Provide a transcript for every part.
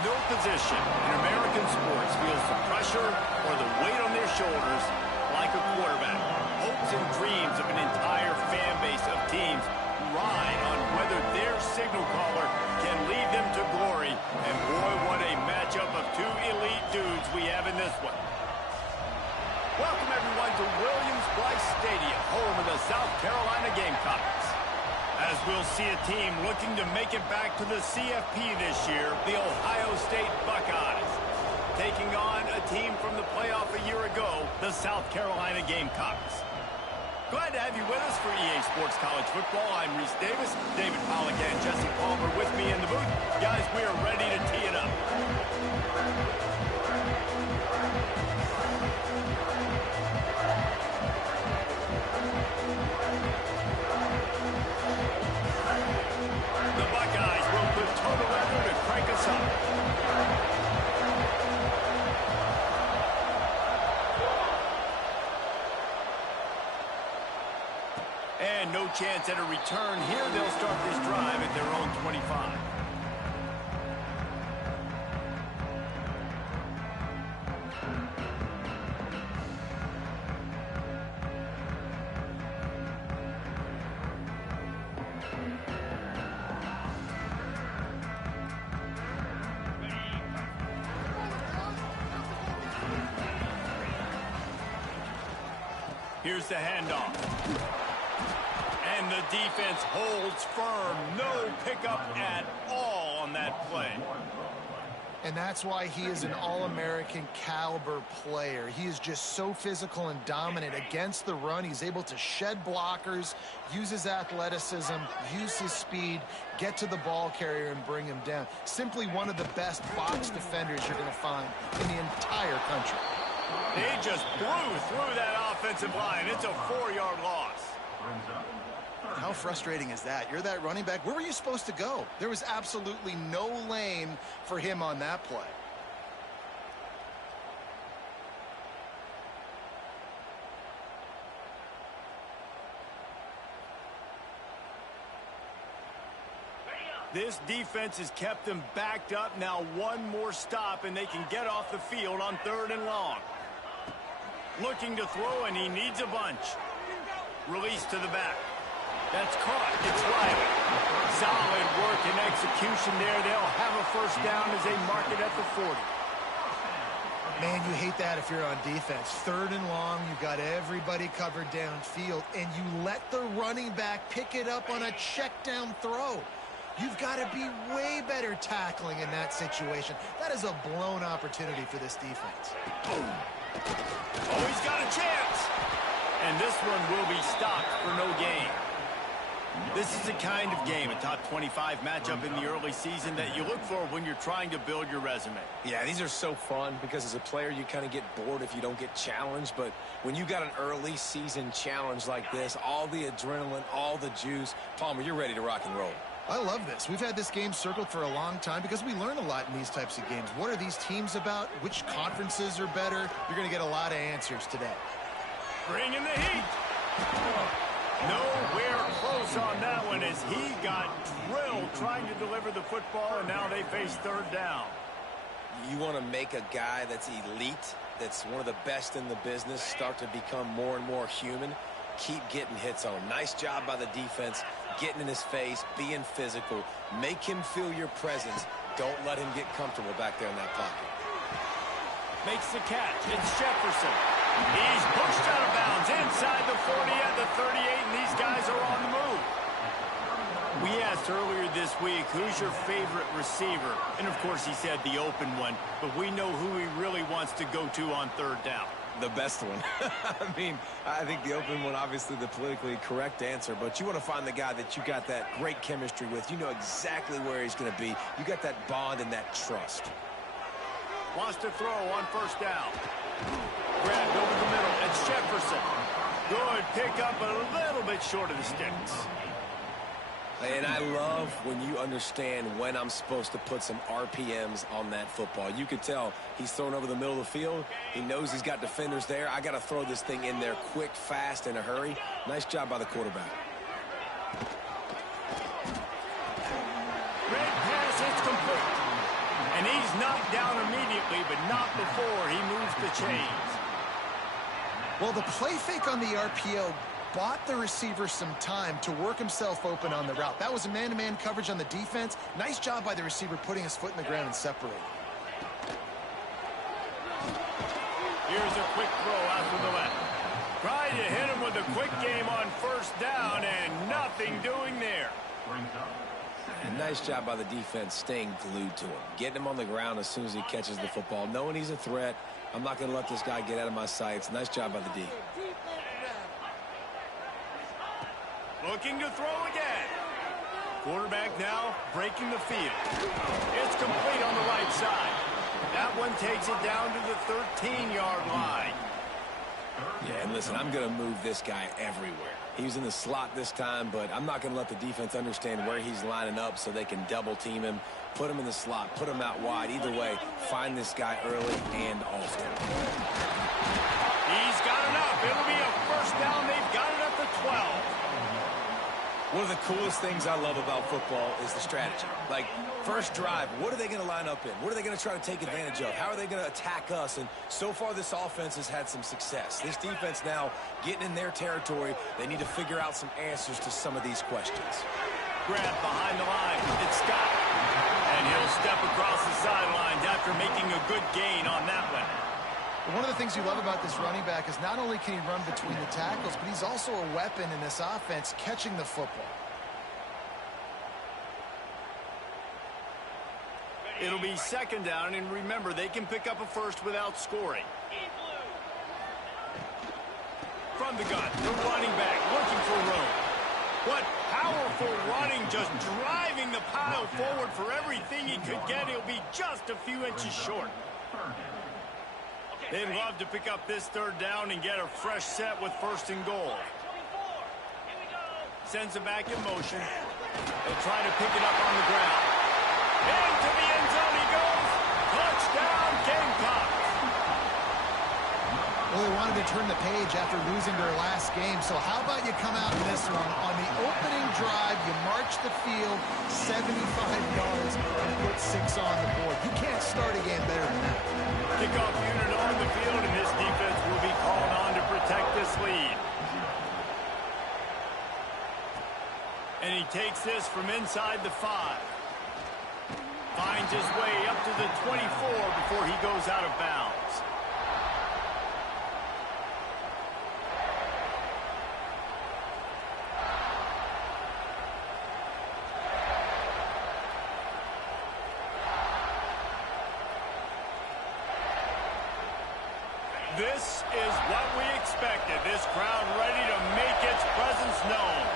No position in American sports feels the pressure or the weight on their shoulders like a quarterback. Hopes and dreams of an entire fan base of teams ride on whether their signal caller can lead them to glory. And boy, what a matchup of two elite dudes we have in this one. Welcome everyone to Williams-Brice Stadium, home of the South Carolina Gamecocks. As we'll see a team looking to make it back to the CFP this year, the Ohio State Buckeyes, taking on a team from the playoff a year ago, the South Carolina Gamecocks. Glad to have you with us for EA Sports College Football. I'm Reese Davis, David Pollack and Jesse Palmer with me in the booth. Guys, we are ready to tee it up. The Buckeyes will put total effort to crank us up. And no chance at a return here. They'll start this drive at their own 25. Here's the handoff. And the defense holds firm. No pickup at all on that play. And that's why he is an All-American caliber player. He is just so physical and dominant against the run. He's able to shed blockers, use his athleticism, use his speed, get to the ball carrier and bring him down. Simply one of the best box defenders you're going to find in the entire country. They just blew through that offensive line. It's a 4-yard loss. How frustrating is that? You're that running back. Where were you supposed to go? There was absolutely no lane for him on that play. This defense has kept them backed up. Now one more stop and they can get off the field on 3rd and long. Looking to throw, and he needs a bunch. Release to the back. That's caught. It's Riley. Solid work and execution there. They'll have a first down as they mark it at the 40. Man, you hate that if you're on defense. 3rd and long, you've got everybody covered downfield, and you let the running back pick it up on a check down throw. You've got to be way better tackling in that situation. That is a blown opportunity for this defense. Oh, he's got a chance. And this one will be stopped for no gain. This is the kind of game, a top 25 matchup in the early season, that you look for when you're trying to build your resume. Yeah, these are so fun because as a player you kind of get bored if you don't get challenged. But when you got an early season challenge like this, all the adrenaline, all the juice, Palmer, you're ready to rock and roll. I love this. We've had this game circled for a long time because we learn a lot in these types of games. What are these teams about? Which conferences are better? You're going to get a lot of answers today. Bring in the heat. Nowhere close on that one as he got drilled trying to deliver the football, and now they face 3rd down. You want to make a guy that's elite, that's one of the best in the business, start to become more and more human. Keep getting hits on him. Nice job by the defense, getting in his face, being physical. Make him feel your presence. Don't let him get comfortable back there in that pocket. Makes the catch. It's Jefferson. He's pushed out of bounds inside the 40 at the 38, and these guys are on the move. We asked earlier this week, who's your favorite receiver? And, of course, he said the open one, but we know who he really wants to go to on 3rd down. The best one. I mean, I think the open one, obviously the politically correct answer, but you want to find the guy that you got that great chemistry with. You know exactly where he's going to be. You got that bond and that trust. Wants to throw on 1st down. Grabbed over the middle. It's Jefferson. Good pickup, but a little bit short of the sticks. And I love when you understand when I'm supposed to put some RPMs on that football. You could tell he's thrown over the middle of the field. He knows he's got defenders there. I got to throw this thing in there quick, fast, in a hurry. Nice job by the quarterback. Red pass, it's complete. And he's He's knocked down immediately, but not before he moves the chains. Well, the play fake on the RPO bought the receiver some time to work himself open on the route. That was a man-to-man coverage on the defense. Nice job by the receiver putting his foot in the ground and separating. Here's a quick throw out to the left. Trying to hit him with a quick game on first down, and nothing doing there. And nice job by the defense staying glued to him. Getting him on the ground as soon as he catches the football. Knowing he's a threat. I'm not going to let this guy get out of my sights. Nice job by the D. Looking to throw again. Quarterback now breaking the field. It's complete on the right side. That one takes it down to the 13-yard line. Yeah, and listen, I'm going to move this guy everywhere. He's in the slot this time, but I'm not going to let the defense understand where he's lining up so they can double-team him, put him in the slot, put him out wide. Either way, find this guy early and often. He's got enough. It'll be a first down. They've got it at the 12. One of the coolest things I love about football is the strategy. Like, first drive, what are they going to line up in? What are they going to try to take advantage of? How are they going to attack us? And so far, this offense has had some success. This defense now getting in their territory. They need to figure out some answers to some of these questions. Grab behind the line. It's Scott. And he'll step across the sidelines after making a good gain on that one. One of the things you love about this running back is not only can he run between the tackles, but he's also a weapon in this offense catching the football. It'll be second down, and remember, they can pick up a first without scoring. From the gun, the running back looking for room. What powerful running, just driving the pile forward for everything he could get. He'll be just a few inches short. They'd love to pick up this third down and get a fresh set with first and goal. Sends it back in motion. They'll try to pick it up on the ground. Into the end zone he goes. Touchdown, Gamecocks. Well, they wanted to turn the page after losing their last game, so how about you come out in this one? On the opening drive, you march the field 75 yards and put 6 on the board. You can't start a game better than that. Kickoff unit on the field, and this defense will be called on to protect this lead. And he takes this from inside the 5. Finds his way up to the 24 before he goes out of bounds. This is what we expected. This crowd ready to make its presence known.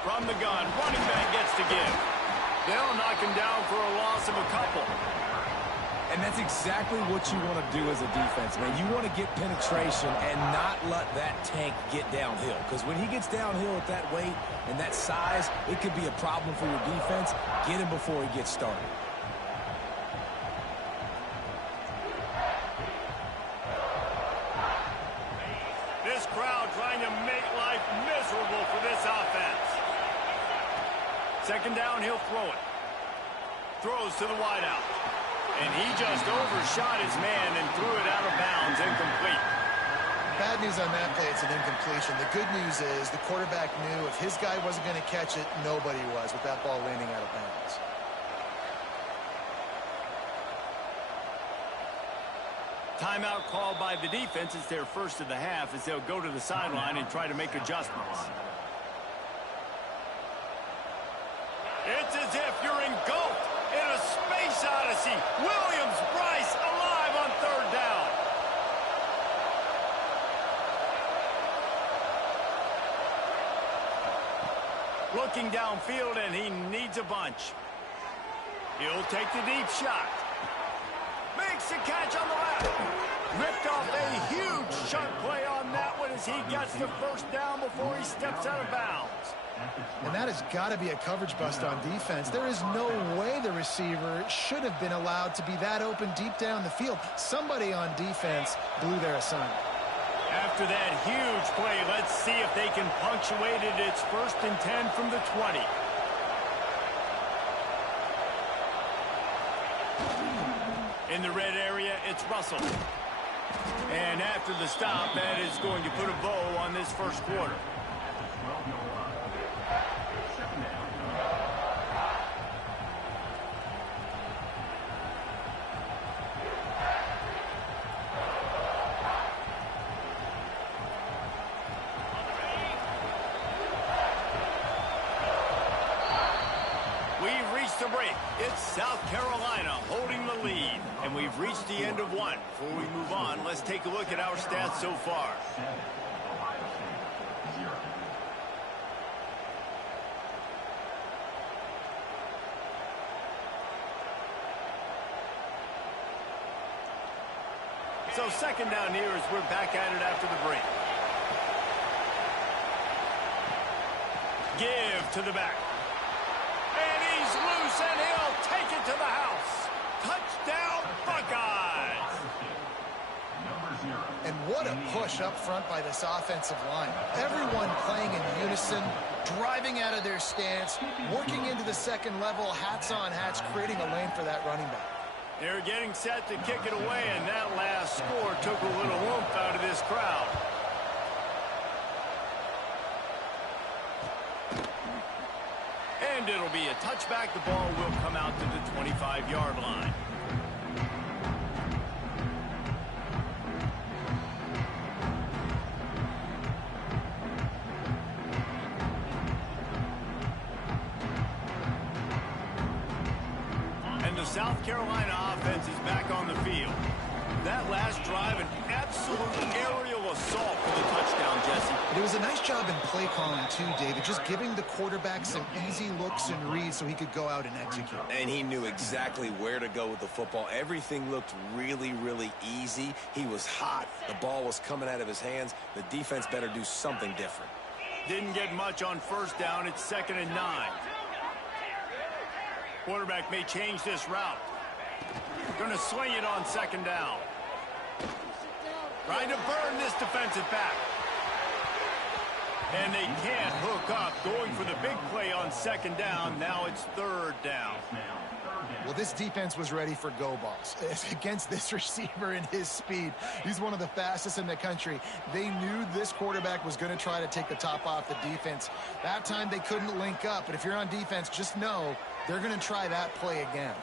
From the gun, running back gets to give. They'll knock him down for a loss of a couple. And that's exactly what you want to do as a defense, man. You want to get penetration and not let that tank get downhill. Because when he gets downhill at that weight and that size, it could be a problem for your defense. Get him before he gets started. This crowd trying to make life miserable for this offense. Second down, he'll throw it. Throws to the wideout. And he just overshot his man and threw it out of bounds, incomplete. Bad news on that play, it's an incompletion. The good news is the quarterback knew if his guy wasn't going to catch it, nobody was with that ball landing out of bounds. Timeout called by the defense. It's their first of the half as they'll go to the sideline and try to make adjustments. It's as if you're engulfed in a space odyssey. Williams-Brice alive on third down. Looking downfield, and he needs a bunch. He'll take the deep shot. Makes the catch on the left. Ripped off a huge sharp play on that one as he gets the first down before he steps out of bounds. And that has got to be a coverage bust on defense. There is no way the receiver should have been allowed to be that open deep down the field. Somebody on defense blew their assignment. After that huge play, let's see if they can punctuate it. It's 1st and 10 from the 20. In the red area, it's Russell. And after the stop, that is going to put a bow on this first quarter. We've reached a break. It's South Carolina holding the lead. And we've reached the end of one. Before we move on, let's take a look at our stats so far. So second down here as we're back at it after the break. Give to the back. And he's loose, and he'll take it to the house. Touchdown, Buckeyes! And what a push up front by this offensive line. Everyone playing in unison, driving out of their stance, working into the second level, hats on hats, creating a lane for that running back. They're getting set to kick it away, and that last score took a little oomph out of this crowd. And it'll be a touchback. The ball will come out to the 25-yard line. And the South Carolina offense is back on the field. That last drive, an absolute aerial assault for the touchdown, Jesse. It was a nice job in play calling, too, David, just giving the quarterback some easy looks and reads so he could go out and execute. And he knew exactly where to go with the football. Everything looked really, really easy. He was hot. The ball was coming out of his hands. The defense better do something different. Didn't get much on first down. It's 2nd and 9. Quarterback may change this route. Going to swing it on 2nd down. Trying to burn this defensive back. And they can't hook up. Going for the big play on 2nd down. Now it's 3rd down. Well, this defense was ready for go balls. Against this receiver and his speed, he's one of the fastest in the country. They knew this quarterback was going to try to take the top off the defense. That time they couldn't link up. But if you're on defense, just know they're going to try that play again.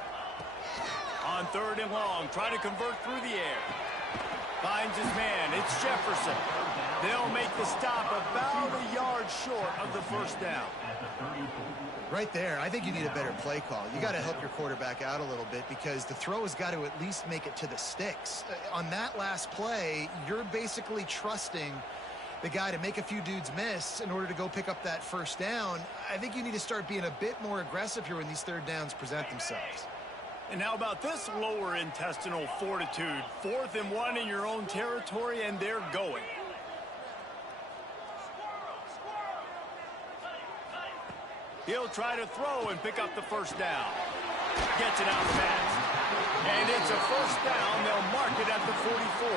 On 3rd and long, try to convert through the air. Finds his man. It's Jefferson. They'll make the stop about a yard short of the 1st down. Right there, I think you need a better play call. You got to help your quarterback out a little bit because the throw has got to at least make it to the sticks. On that last play, you're basically trusting the guy to make a few dudes miss in order to go pick up that 1st down. I think you need to start being a bit more aggressive here when these 3rd downs present themselves. And how about this lower intestinal fortitude? 4th and 1 in your own territory, and they're going. He'll try to throw and pick up the 1st down. Gets it out fast. And it's a 1st down. They'll mark it at the 44.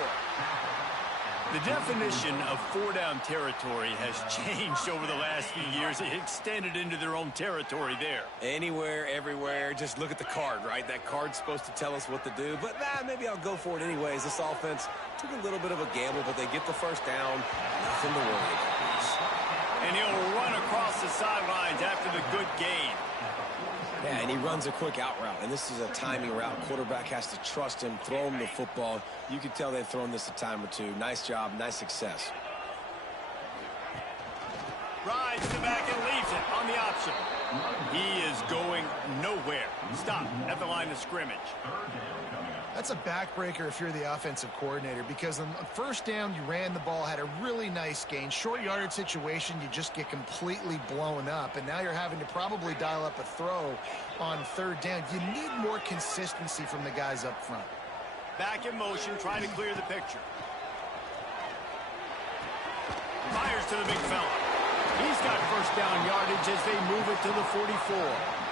The definition of 4-down territory has changed over the last few years. It extended into their own territory there. Anywhere, everywhere. Just look at the card, right? That card's supposed to tell us what to do. But maybe I'll go for it anyways. This offense took a little bit of a gamble, but they get the 1st down. Nothing to worry about. And he'll run across the sidelines after the good gain. Yeah, and he runs a quick out route, and this is a timing route. Quarterback has to trust him, throw him the football. You can tell they've thrown this a time or two. Nice job, nice success. Rides the back and leaves it on the option. He is going nowhere. Stop at the line of scrimmage. That's a backbreaker if you're the offensive coordinator because on 1st down, you ran the ball, had a really nice gain. Short yardage situation, you just get completely blown up, and now you're having to probably dial up a throw on 3rd down. You need more consistency from the guys up front. Back in motion, trying to clear the picture. Fires to the big fella. He's got 1st down yardage as they move it to the 44.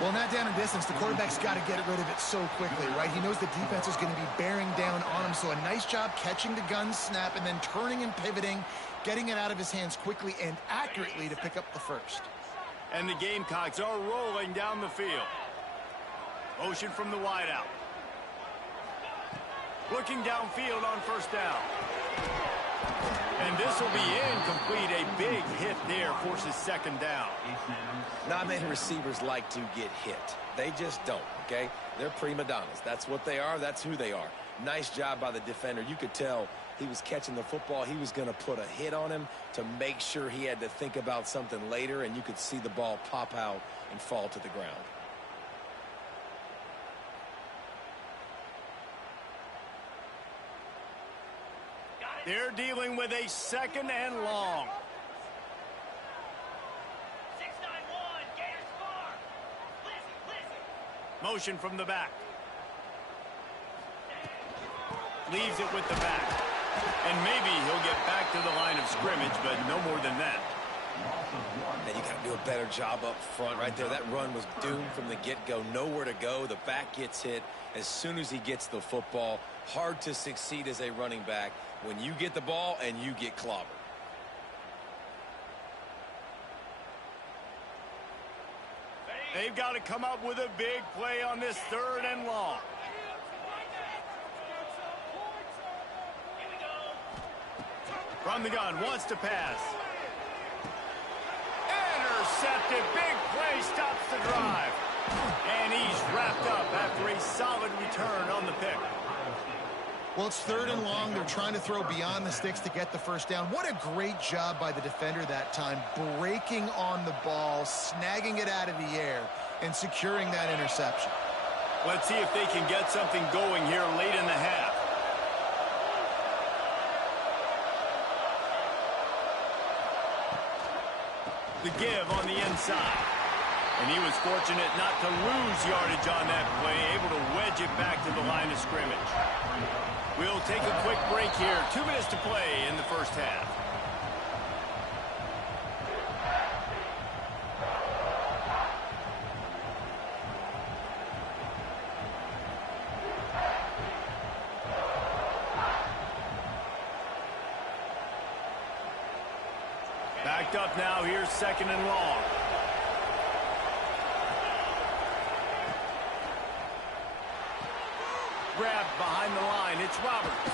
Well, in that down and distance, the quarterback's got to get rid of it so quickly, right? He knows the defense is going to be bearing down on him, so a nice job catching the gun snap and then turning and pivoting, getting it out of his hands quickly and accurately to pick up the 1st. And the Gamecocks are rolling down the field. Motion from the wideout. Looking downfield on first down. And this will be incomplete. A big hit there forces second down. Not many receivers like to get hit. They just don't, okay? They're prima donnas. That's what they are. That's who they are. Nice job by the defender. You could tell he was catching the football. He was going to put a hit on him to make sure he had to think about something later, and you could see the ball pop out and fall to the ground. They're dealing with a second and long. 691, Gators far. Listen. Motion from the back. Leaves it with the back. And maybe he'll get back to the line of scrimmage, but no more than that. And you got to do a better job up front right there. That run was doomed from the get-go. Nowhere to go. The back gets hit as soon as he gets the football. Hard to succeed as a running back when you get the ball and you get clobbered. They've got to come up with a big play on this third and long. From the gun, wants to pass. Intercepted, big play, stops the drive. And he's wrapped up after a solid return on the pick. Well, it's third and long. They're trying to throw beyond the sticks to get the first down. What a great job by the defender that time, breaking on the ball, snagging it out of the air, and securing that interception. Let's see if they can get something going here late in the half. The give on the inside. And he was fortunate not to lose yardage on that play, able to wedge it back to the line of scrimmage. We'll take a quick break here. 2 minutes to play in the first half. Backed up now. Here's second and long. Grabbed behind the line. It's Roberts.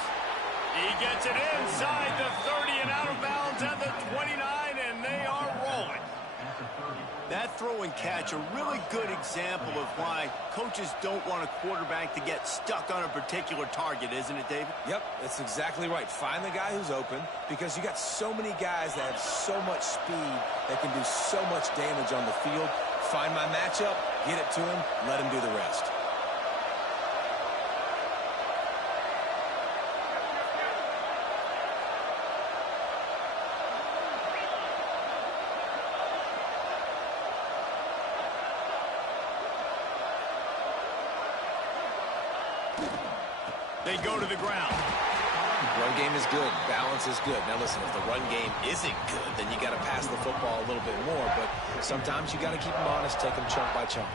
He gets it inside the 30 and out of bounds at the 29, and they are rolling. That throw and catch, a really good example of why coaches don't want a quarterback to get stuck on a particular target, isn't it, David? Yep, that's exactly right. Find the guy who's open, because you got so many guys that have so much speed that can do so much damage on the field. Find my matchup, get it to him, let him do the rest. They go to the ground. Run game is good. Balance is good. Now listen, if the run game isn't good, then you got to pass the football a little bit more. But sometimes you got to keep them honest, take them chunk by chunk.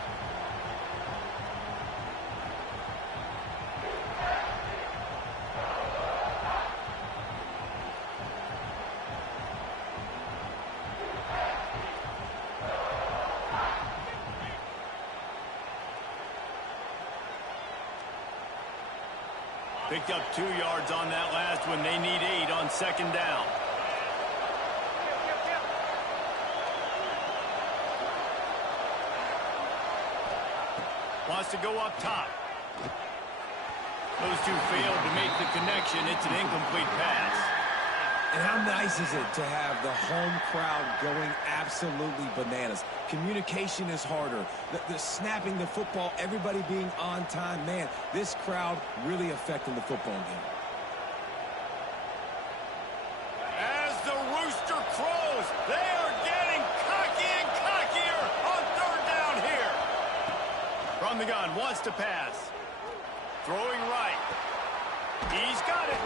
Picked up 2 yards on that last one. They need 8 on second down. Wants to go up top. Those two failed to make the connection. It's an incomplete pass. And how nice is it to have the home crowd going absolutely bananas? Communication is harder. The snapping the football, everybody being on time. Man, this crowd really affecting the football game. As the rooster crows, they are getting cocky and cockier on third down here. From the gun, wants to pass. Throwing right. He's got it.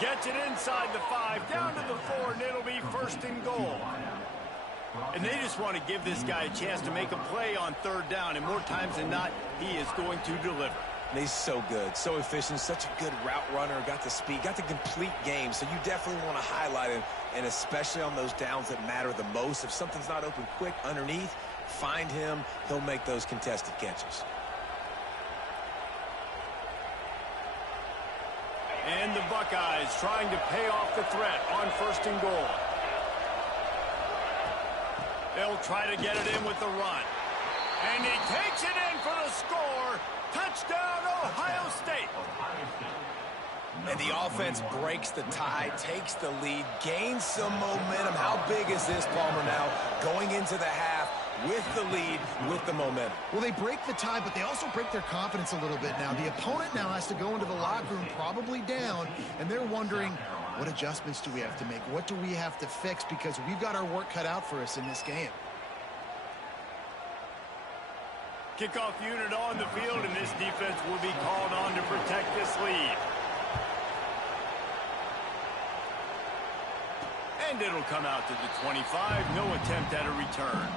Gets it inside the 5, down to the 4, and it'll be first and goal. And they just want to give this guy a chance to make a play on third down, and more times than not, he is going to deliver. And he's so good, so efficient, such a good route runner, got the speed, got the complete game, so you definitely want to highlight him, and especially on those downs that matter the most. If something's not open quick underneath, find him, he'll make those contested catches. And the Buckeyes trying to pay off the threat on 1st and goal. They'll try to get it in with the run. And he takes it in for the score. Touchdown, Ohio State. And the offense breaks the tie, takes the lead, gains some momentum. How big is this, Palmer, now going into the half with the lead, with the momentum? Well, they break the tie, but they also break their confidence a little bit now. The opponent now has to go into the locker room probably down, and they're wondering, what adjustments do we have to make? What do we have to fix? Because we've got our work cut out for us in this game. Kickoff unit on the field, and this defense will be called on to protect this lead. And it'll come out to the 25. No attempt at a return.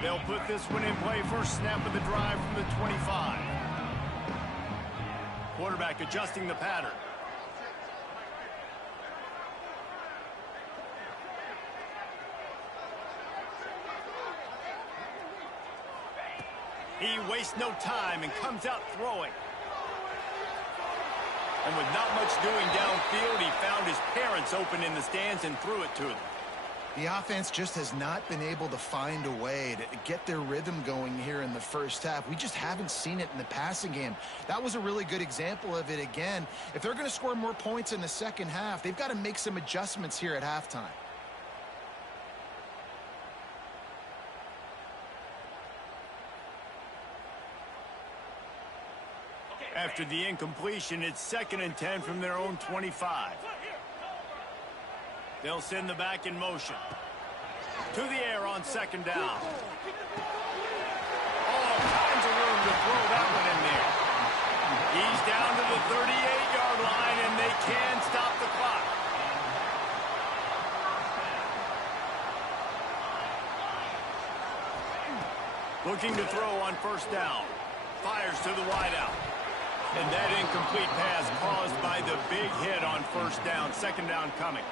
They'll put this one in play. First snap of the drive from the 25. Quarterback adjusting the pattern. He wastes no time and comes out throwing. And with not much doing downfield, he found his parents open in the stands and threw it to them. The offense just has not been able to find a way to get their rhythm going here in the first half. We just haven't seen it in the passing game. That was a really good example of it again. If they're going to score more points in the second half, they've got to make some adjustments here at halftime. After the incompletion, it's 2nd and 10 from their own 25. They'll send the back in motion. To the air on 2nd down. All kinds of room to throw that one in there. He's down to the 38-yard line, and they can stop the clock. Looking to throw on 1st down. Fires to the wideout. And that incomplete pass caused by the big hit on 1st down. 2nd down coming.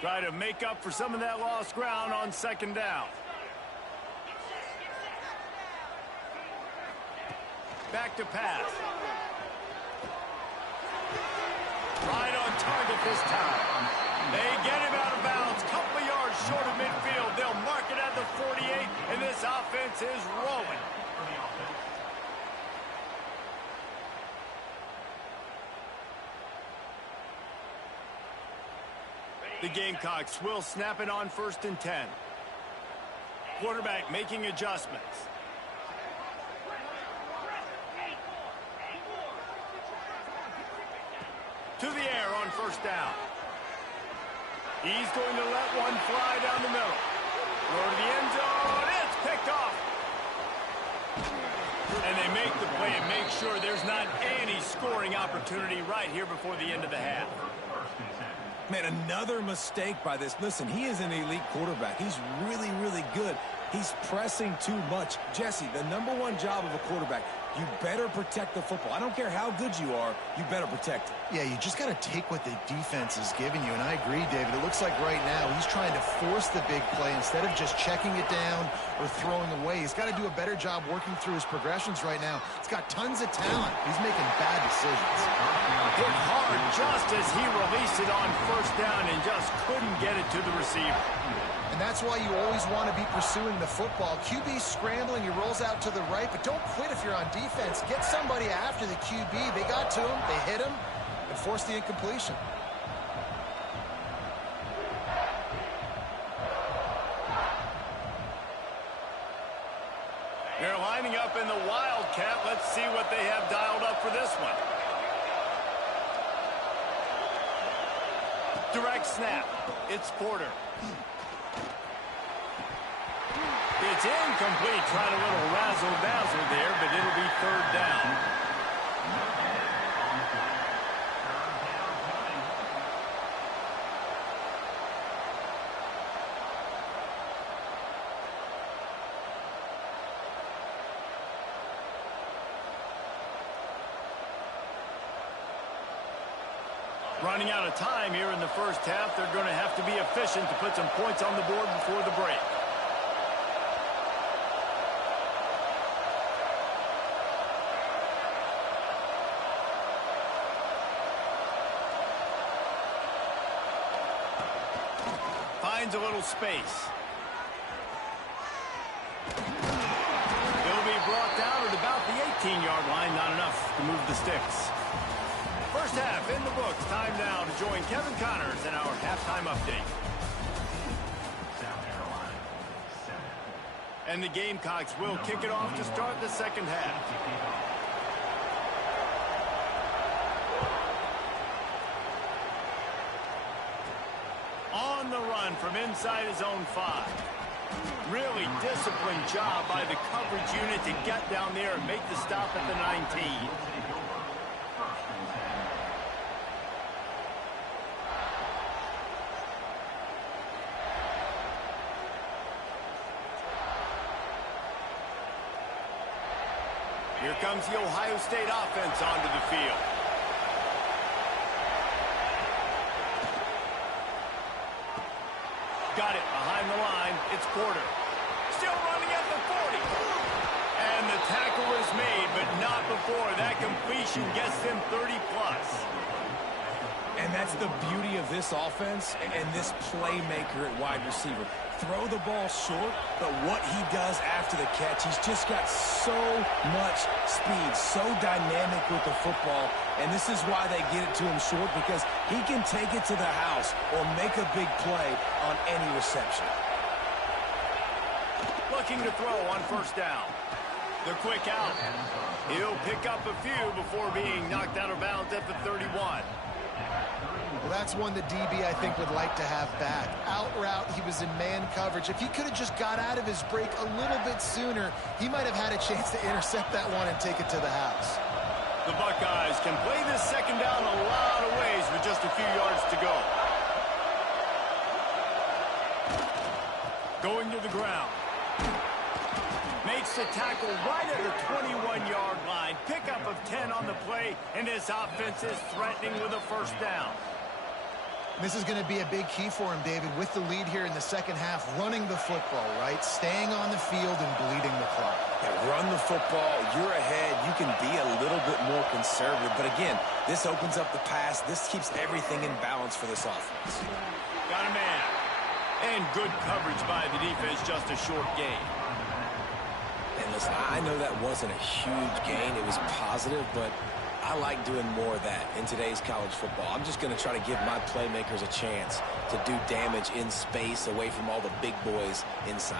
Try to make up for some of that lost ground on 2nd down. Back to pass. Right on target this time. They get him out of bounds. Couple of yards short of midfield. They'll mark it at the 48, and this offense is rolling. The Gamecocks will snap it on 1st and 10. Quarterback making adjustments. To the air on 1st down. He's going to let one fly down the middle. Throw to the end zone. It's picked off. And they make the play and make sure there's not any scoring opportunity right here before the end of the half. Man, another mistake by this. Listen, he is an elite quarterback. He's really, really good. He's pressing too much. Jesse, the #1 job of a quarterback, you better protect the football. I don't care how good you are, you better protect it. Yeah, you just got to take what the defense is giving you, and I agree, David. It looks like right now he's trying to force the big play instead of just checking it down or throwing away. He's got to do a better job working through his progressions right now. He's got tons of talent. He's making bad decisions. Hit hard just as he released it on 1st down and just couldn't get it to the receiver. And that's why you always want to be pursuing the football. QB's scrambling, he rolls out to the right, but don't quit if you're on defense. Get somebody after the QB. They got to him, they hit him, and forced the incompletion. They're lining up in the Wildcat. Let's see what they have dialed up for this one. Direct snap. It's Porter. It's incomplete. Tried a little razzle-dazzle there, but it'll be third down. Running out of time here in the first half. They're going to have to be efficient to put some points on the board before the break. Finds a little space. He'll be brought down at about the 18-yard line. Not enough to move the sticks. First half in the books. Time now to join Kevin Connors in our halftime update. And the Gamecocks will kick it off to start the second half. On the run from inside his own 5. Really disciplined job by the coverage unit to get down there and make the stop at the 19. Here comes the Ohio State offense onto the field. Got it behind the line. It's Porter. Still running at the 40. And the tackle is made, but not before that completion gets them 30-plus. And that's the beauty of this offense and this playmaker at wide receiver. Throw the ball short, but what he does after the catch, he's just got so much speed, so dynamic with the football, and this is why they get it to him short, because he can take it to the house or make a big play on any reception. Looking to throw on first down. The quick out. He'll pick up a few before being knocked out of bounds at the 31. Well, that's one the DB, I think, would like to have back. Out route, he was in man coverage. If he could have just got out of his break a little bit sooner, he might have had a chance to intercept that one and take it to the house. The Buckeyes can play this second down a lot of ways with just a few yards to go. Going to the ground. Makes the tackle right at the 21-yard line. Pickup of 10 on the play, and this offense is threatening with a first down. This is going to be a big key for him, David, with the lead here in the second half, running the football, right? Staying on the field and bleeding the clock. Yeah, run the football. You're ahead. You can be a little bit more conservative. But again, this opens up the pass. This keeps everything in balance for this offense. Got a man. And good coverage by the defense, just a short gain. And listen, I know that wasn't a huge gain. It was positive, but I like doing more of that in today's college football. I'm just going to try to give my playmakers a chance to do damage in space away from all the big boys inside.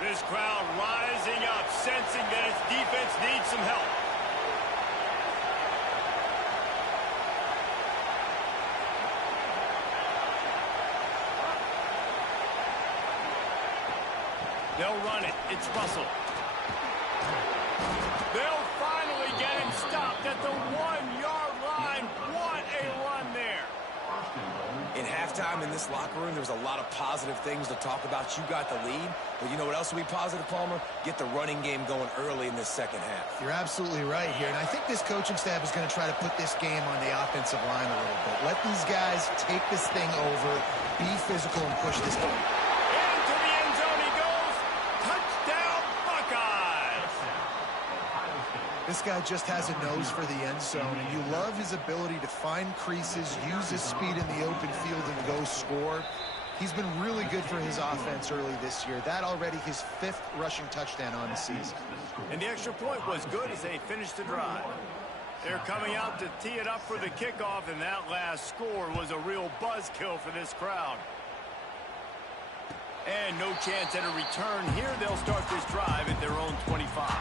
This crowd rising up, sensing that its defense needs some help. They'll run it. It's Russell. They'll finally get him stopped at the 1-yard line. What a run there. In halftime in this locker room, there was a lot of positive things to talk about. You got the lead, but you know what else will be positive, Palmer? Get the running game going early in this second half. You're absolutely right here, and I think this coaching staff is going to try to put this game on the offensive line a little bit. Let these guys take this thing over, be physical, and push this game. Into the end zone he goes. Touchdown, Buckeyes. This guy just has a nose for the end zone, and you love his ability to find creases, use his speed in the open field, and go score. He's been really good for his offense early this year. That already his 5th rushing touchdown on the season. And the extra point was good as they finished the drive. They're coming out to tee it up for the kickoff, and that last score was a real buzzkill for this crowd. And no chance at a return here. They'll start this drive at their own 25.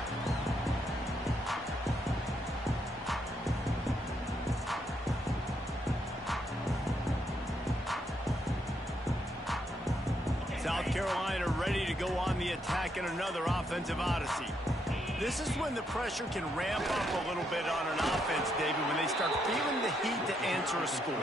ready to go on the attack in another offensive odyssey. This is when the pressure can ramp up a little bit on an offense, David, when they start feeling the heat to answer a score.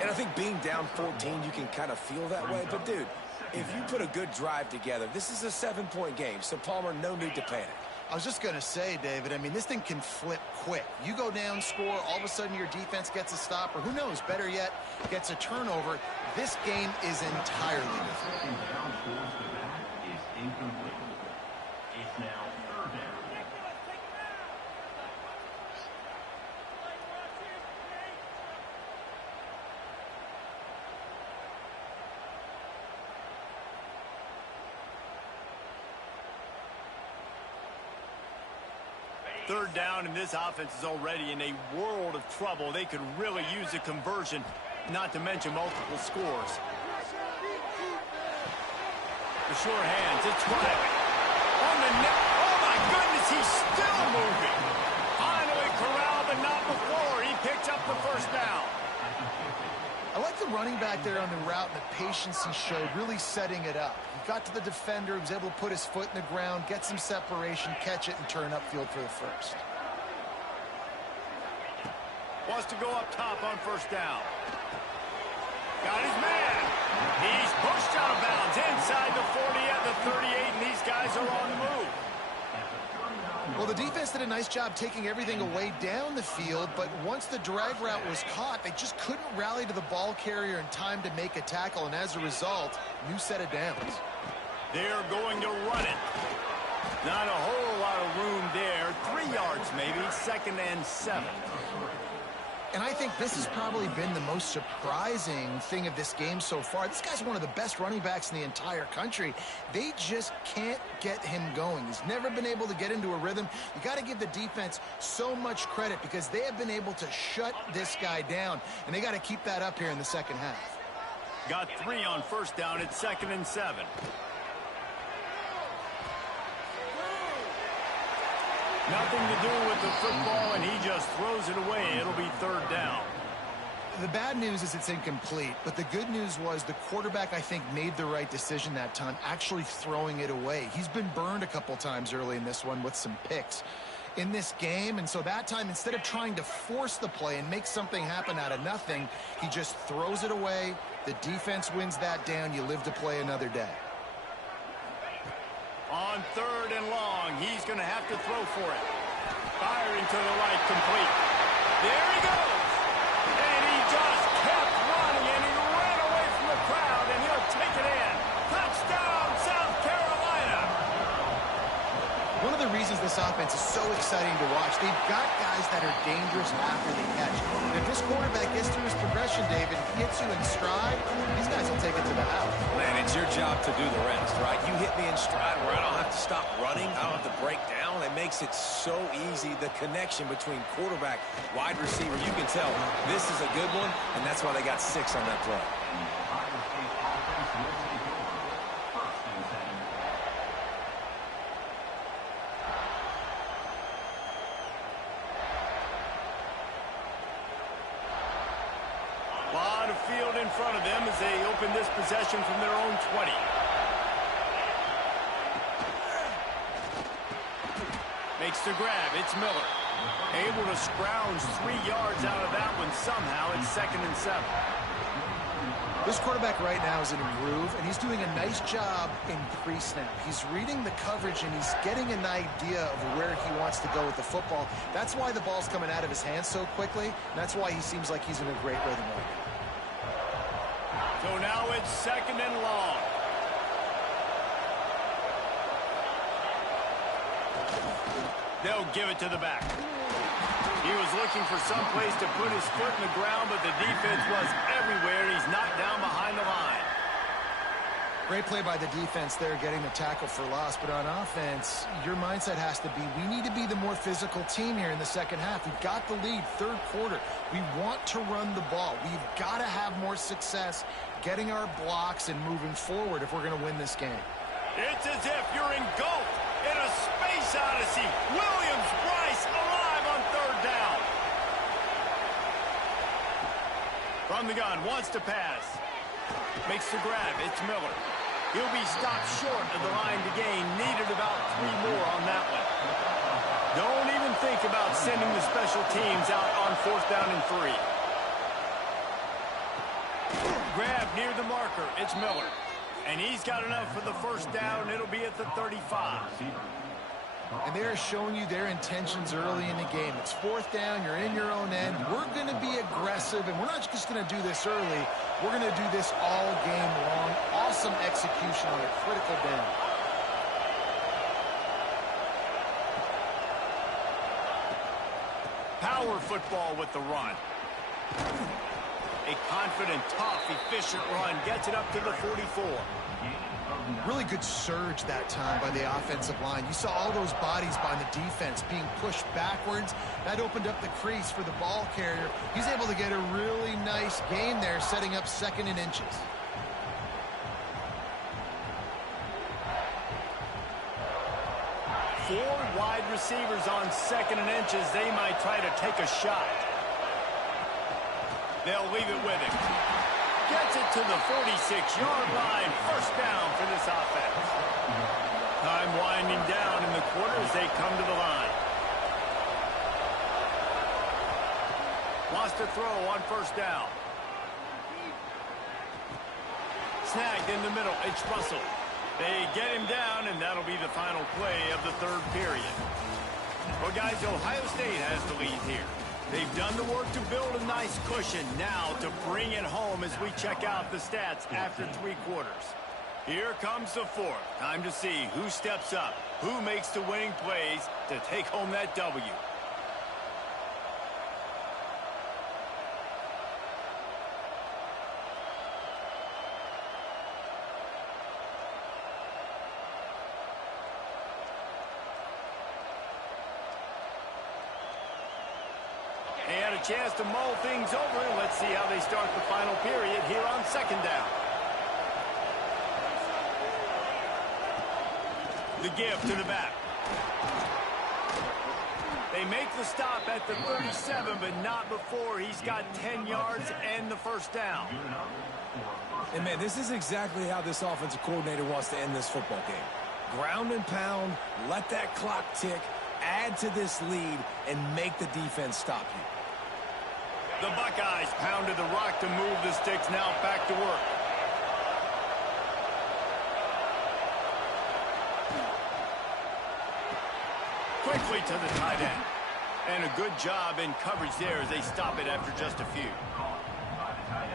And I think being down 14, you can kind of feel that way. But, dude, if you put a good drive together, this is a 7-point game. So, Palmer, no need to panic. I was just going to say, David, I mean, this thing can flip quick. You go down, score, all of a sudden your defense gets a stop, or who knows, better yet, gets a turnover. This game is entirely different. It's now third down. Third down, and this offense is already in a world of trouble. They could really use a conversion, not to mention multiple scores. The sure hands, it's Riley. On the net. Oh, my goodness, he's still moving. Finally corralled, but not before. He picks up the first down. I like the running back there on the route and the patience he showed, really setting it up. He got to the defender, he was able to put his foot in the ground, get some separation, catch it, and turn upfield for the first. Wants to go up top on first down. Got his man. He's pushed out of bounds inside the 40 at the 38, and these guys are on the move. Well, the defense did a nice job taking everything away down the field, but once the drag route was caught, they just couldn't rally to the ball carrier in time to make a tackle, and as a result, new set of downs. They're going to run it. Not a whole lot of room there. 3 yards maybe, 2nd and 7. And I think this has probably been the most surprising thing of this game so far. This guy's one of the best running backs in the entire country. They just can't get him going. He's never been able to get into a rhythm. You got to give the defense so much credit because they have been able to shut this guy down, and they got to keep that up here in the second half. Got 3 on first down. It's 2nd and 7. Nothing to do with the football, and he just throws it away. It'll be 3rd down. The bad news is it's incomplete, but the good news was the quarterback, I think, made the right decision that time, actually throwing it away. He's been burned a couple times early in this one with some picks in this game, and so that time, instead of trying to force the play and make something happen out of nothing, he just throws it away. The defense wins that down. You live to play another day. On 3rd and long, he's going to have to throw for it. Firing to the right, complete. There he goes. And he just kept running, and he ran away from the crowd, and he'll take it in. Touchdown, South Carolina. One of the reasons this offense is so exciting to watch, they've got guys that are dangerous after the catch. And if this quarterback gets through his progression, David, he hits you in stride, these guys will take it to the house. Man, it's your job to do the rest, right? You hit me in stride where I don't have to stop running. I don't have to break down. It makes it so easy, the connection between quarterback, wide receiver. You can tell this is a good one, and that's why they got 6 on that play. A lot of field in front of them as they open this possession from their own 20. Makes the grab. It's Miller. Able to scrounge 3 yards out of that one somehow. It's 2nd and 7. This quarterback right now is in a groove, and he's doing a nice job in pre-snap. He's reading the coverage, and he's getting an idea of where he wants to go with the football. That's why the ball's coming out of his hands so quickly, and that's why he seems like he's in a great rhythm right now. So now it's 2nd and long. They'll give it to the back. He was looking for some place to put his foot in the ground, but the defense was everywhere. He's knocked down behind the line. Great play by the defense there, getting the tackle for loss. But on offense, your mindset has to be, we need to be the more physical team here in the second half. We've got the lead, 3rd quarter. We want to run the ball. We've got to have more success getting our blocks and moving forward if we're going to win this game. It's as if you're engulfed in a space odyssey. Williams-Brice alive on 3rd down. From the gun, wants to pass. Makes the grab. It's Miller. He'll be stopped short of the line to gain. Needed about 3 more on that one. Don't even think about sending the special teams out on 4th down and 3. Grab near the marker. It's Miller. And he's got enough for the 1st down. It'll be at the 35. And they're showing you their intentions early in the game. It's 4th down. You're in your own end. We're going to be aggressive, and we're not just going to do this early. We're going to do this all game long. Awesome execution on a critical down. Power football with the run. A confident, tough, efficient run gets it up to the 44. Really good surge that time by the offensive line. You saw all those bodies by the defense being pushed backwards. That opened up the crease for the ball carrier. He's able to get a really nice gain there, setting up 2nd and inches. Four wide receivers on 2nd and inches. They might try to take a shot. They'll leave it with him. Gets it to the 46-yard line. 1st down for this offense. Time winding down in the quarter as they come to the line. Wants to throw on 1st down. Snagged in the middle. It's Russell. They get him down, and that'll be the final play of the 3rd period. Well, guys, Ohio State has the lead here. They've done the work to build a nice cushion. Now to bring it home as we check out the stats after 3 quarters. Here comes the 4th. Time to see who steps up, who makes the winning plays to take home that W. And a chance to mull things over. Let's see how they start the final period here on 2nd down. The give to the back. They make the stop at the 37, but not before he's got 10 yards and the 1st down. And, man, this is exactly how this offensive coordinator wants to end this football game. Ground and pound, let that clock tick, add to this lead, and make the defense stop you. The Buckeyes pounded the rock to move the sticks. Now back to work. Quickly to the tight end. And a good job in coverage there as they stop it after just a few.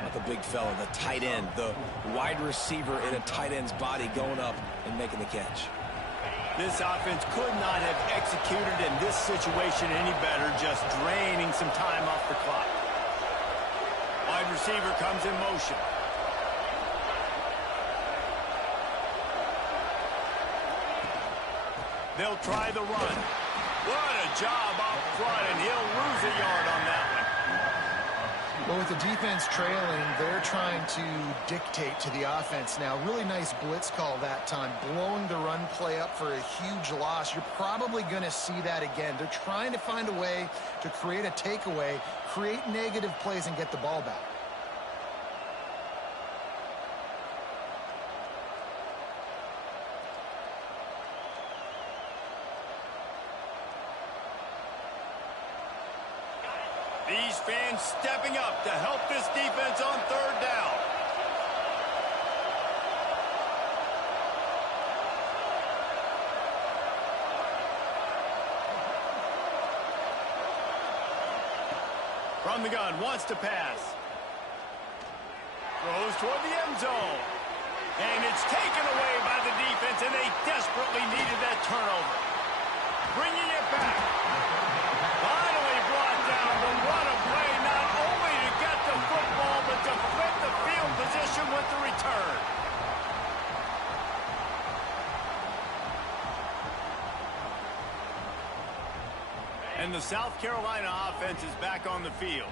Not the big fella, the tight end, the wide receiver in a tight end's body going up and making the catch. This offense could not have executed in this situation any better, just draining some time off the clock. Wide receiver comes in motion. They'll try the run. What a job up front, and he'll lose a yard on that one. Well, with the defense trailing, they're trying to dictate to the offense now. Really nice blitz call that time, blowing the run play up for a huge loss. You're probably going to see that again. They're trying to find a way to create a takeaway, create negative plays, and get the ball back. These fans stepping up to help this defense on 3rd down. From the gun, wants to pass. Throws toward the end zone. And it's taken away by the defense, and they desperately needed that turnover. Bringing it back. Finally brought down, but what a play, not only to get the football, but to flip the field position with the return. And the South Carolina offense is back on the field.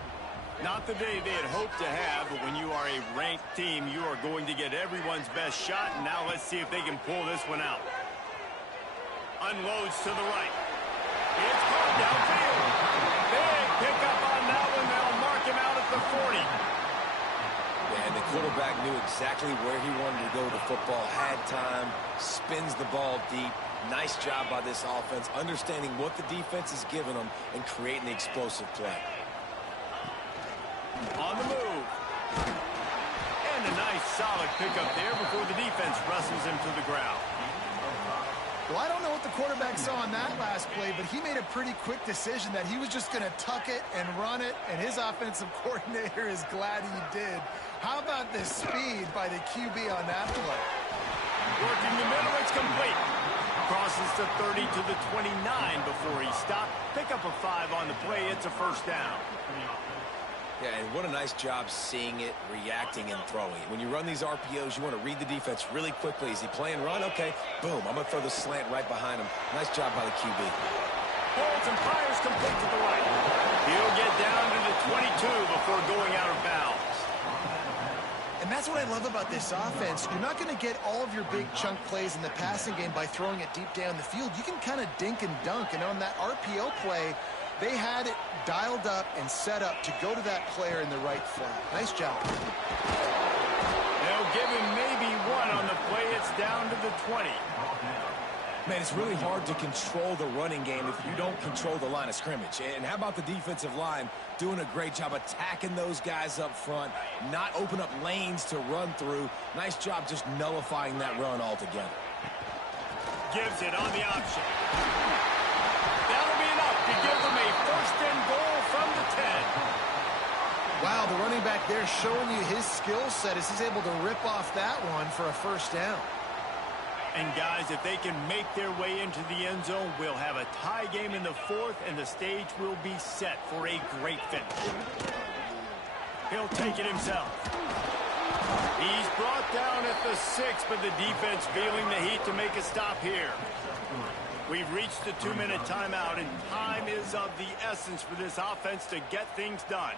Not the day they had hoped to have, but when you are a ranked team, you are going to get everyone's best shot, and now let's see if they can pull this one out. Unloads to the right. It's caught downfield. Big pickup on that one. They'll mark him out at the 40. And the quarterback knew exactly where he wanted to go with the football, had time, spins the ball deep. Nice job by this offense, understanding what the defense is giving them and creating the explosive play. On the move. And a nice solid pickup there before the defense wrestles him to the ground. Well, I don't know what the quarterback saw on that last play, but he made a pretty quick decision that he was just going to tuck it and run it, and his offensive coordinator is glad he did. How about the speed by the QB on that play? Working the middle, it's complete. Crosses the 30 to the 29 before he stopped. Pick up a 5 on the play. It's a first down. Yeah, and what a nice job seeing it, reacting, and throwing it. When you run these RPOs, you want to read the defense really quickly. Is he playing run? Okay, boom. I'm going to throw the slant right behind him. Nice job by the QB. Holds and fires complete to the right. He'll get down to the 22 before going out of bounds. And that's what I love about this offense. You're not going to get all of your big chunk plays in the passing game by throwing it deep down the field. You can kind of dink and dunk. And on that RPO play, they had it dialed up and set up to go to that player in the right flat. Nice job. They'll give him maybe 1 on the play. It's down to the 20. Man, it's really hard to control the running game if you don't control the line of scrimmage. And how about the defensive line doing a great job attacking those guys up front, not open up lanes to run through. Nice job just nullifying that run altogether. Gives it on the option. That'll be enough to give them a first and goal from the 10. Wow, the running back there showing you his skill set as he's able to rip off that one for a first down. And guys, if they can make their way into the end zone, we'll have a tie game in the 4th, and the stage will be set for a great finish. He'll take it himself. He's brought down at the 6, but the defense feeling the heat to make a stop here. We've reached the 2-minute timeout, and time is of the essence for this offense to get things done.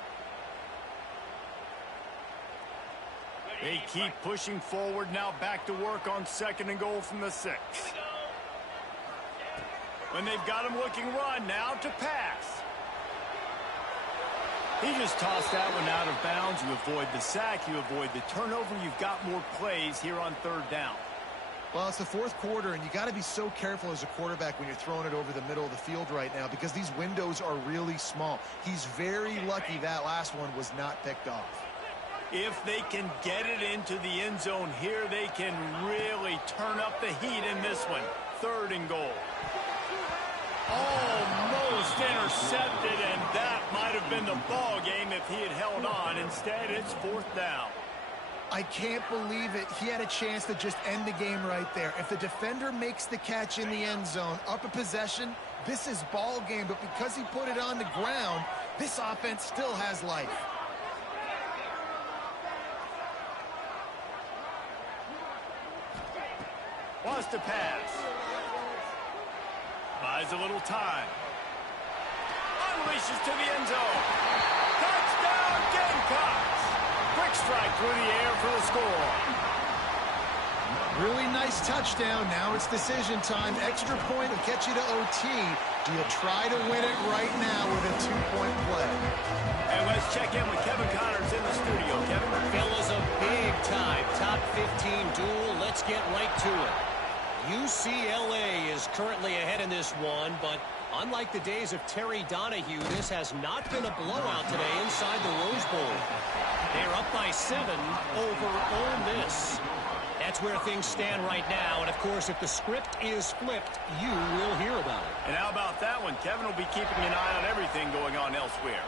They keep pushing forward, now back to work on 2nd and goal from the 6. When they've got him looking run, now to pass. He just tossed that one out of bounds. You avoid the sack, you avoid the turnover. You've got more plays here on 3rd down. Well, it's the 4th quarter, and you got to be so careful as a quarterback when you're throwing it over the middle of the field right now because these windows are really small. He's very lucky that last one was not picked off. If they can get it into the end zone here, they can really turn up the heat in this one. 3rd and goal. Almost intercepted, and that might have been the ball game if he had held on. Instead, it's 4th down. I can't believe it. He had a chance to just end the game right there. If the defender makes the catch in the end zone, up a possession, this is ball game. But because he put it on the ground, this offense still has life. Wants to pass. Buys a little time. Unleashes to the end zone. Touchdown, Gamecocks! Quick strike through the air for the score. Really nice touchdown. Now it's decision time. Extra point will get you to OT. Do you try to win it right now with a 2-point play? And let's check in with Kevin Connors in the studio. Kevin? Fellas, a big-time top 15 duel. Let's get right to it. UCLA is currently ahead in this one, but unlike the days of Terry Donahue, this has not been a blowout today inside the Rose Bowl. They're up by 7 over Ole Miss. That's where things stand right now, and of course, if the script is flipped, you will hear about it. And how about that one? Kevin will be keeping an eye on everything going on elsewhere.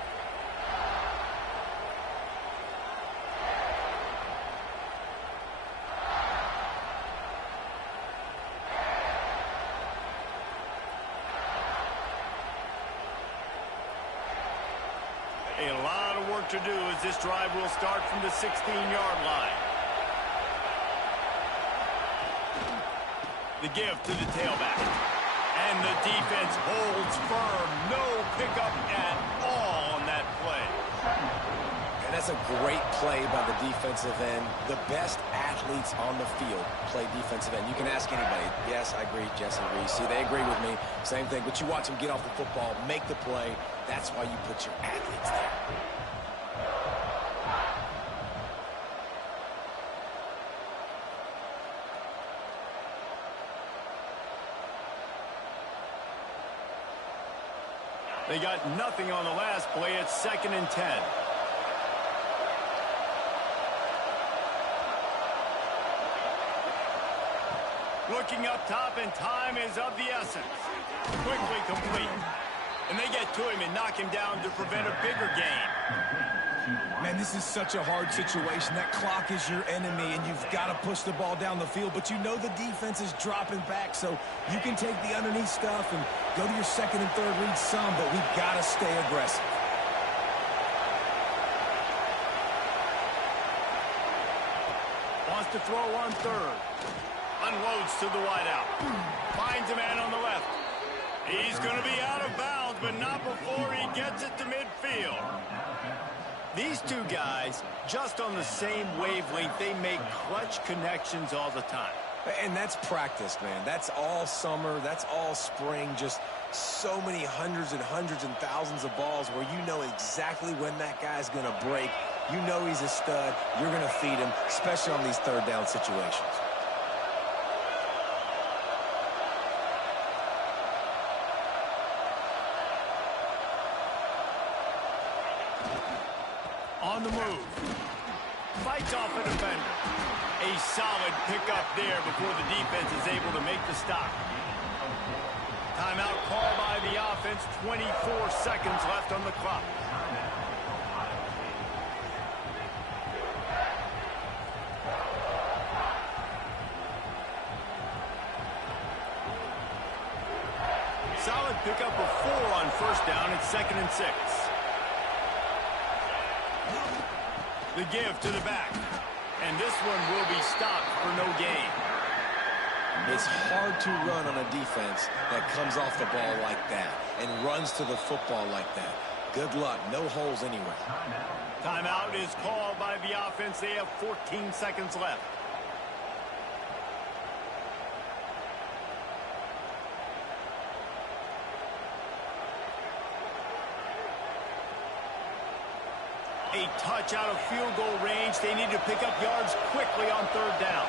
A lot of work to do as this drive will start from the 16-yard line. The give to the tailback. And the defense holds firm. No pickup at all on that play. And that's a great play by the defensive end. The best athletes on the field play defensive end. You can ask anybody. Yes, I agree, Jesse Reese. See, they agree with me. Same thing. But you watch them get off the football, make the play. That's why you put your athletes there. They got nothing on the last play. It's 2nd and 10. Looking up top, and time is of the essence. Quickly complete. And they get to him and knock him down to prevent a bigger gain. Man, this is such a hard situation. That clock is your enemy, and you've got to push the ball down the field. But you know the defense is dropping back, so you can take the underneath stuff and go to your 2nd and 3rd read some, but we've got to stay aggressive. Wants to throw on 3rd. Unloads to the wideout. Finds a man on the left. He's going to be out of bounds, but not before he gets it to midfield. These two guys, just on the same wavelength, they make clutch connections all the time. And that's practice, man. That's all summer. That's all spring. Just so many hundreds and thousands of balls where you know exactly when that guy's going to break. You know he's a stud. You're going to feed him, especially on these 3rd down situations. On the move. Fights off a defender. A solid pickup there before the defense is able to make the stop. Timeout called by the offense. 24 seconds left on the clock. Solid pickup of 4 on 1st down. It's 2nd and 6. The give to the back. And this one will be stopped for no gain. It's hard to run on a defense that comes off the ball like that and runs to the football like that. Good luck. No holes anywhere. Timeout is called by the offense. They have 14 seconds left. A touch out of field goal range. They need to pick up yards quickly on 3rd down.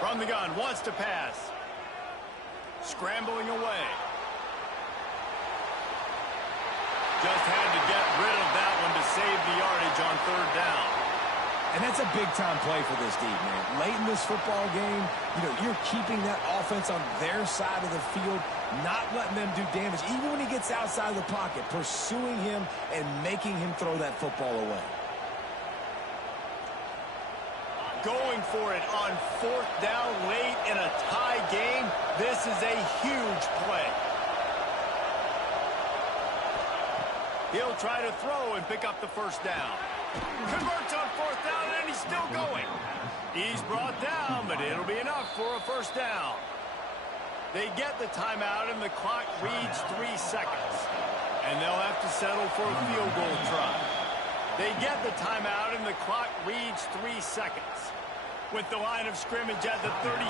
From the gun, wants to pass. Scrambling away. Just had to get rid of that one to save the yardage on 3rd down. And that's a big-time play for this team, man. Late in this football game, you know, you're keeping that offense on their side of the field, not letting them do damage. Even when he gets outside of the pocket, pursuing him and making him throw that football away. Going for it on 4th down late in a tie game. This is a huge play. He'll try to throw and pick up the 1st down. Converts on 4th down, and he's still going. He's brought down, but it'll be enough for a 1st down. They get the timeout, and the clock reads 3 seconds. And they'll have to settle for a field goal try. They get the timeout, and the clock reads 3 seconds. With the line of scrimmage at the 37,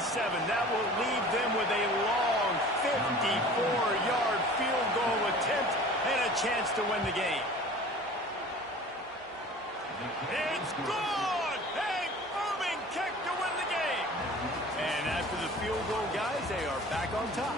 that will leave them with a long 54-yard field goal attempt and a chance to win the game. It's good! A booming kick to win the game. And after the field goal, guys, they are back on top.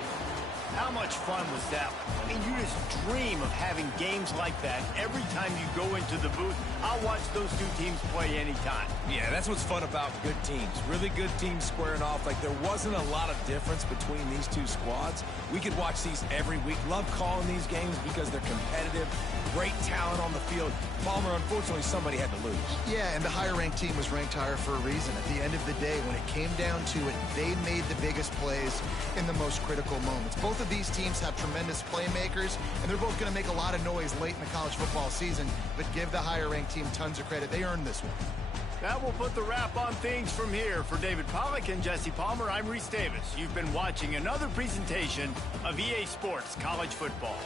How much fun was that? I mean, you just dream of having games like that every time you go into the booth. I'll watch those two teams play anytime. Yeah, that's what's fun about good teams. Really good teams squaring off. Like, there wasn't a lot of difference between these two squads. We could watch these every week. Love calling these games because they're competitive. Great talent on the field. Palmer, unfortunately, somebody had to lose. Yeah, and the higher-ranked team was ranked higher for a reason. At the end of the day, when it came down to it, they made the biggest plays in the most critical moments. Both of these teams have tremendous playmakers, and they're both going to make a lot of noise late in the college football season, but give the higher-ranked team tons of credit. They earned this one. That will put the wrap on things from here. For David Pollack and Jesse Palmer, I'm Reese Davis. You've been watching another presentation of EA Sports College Football.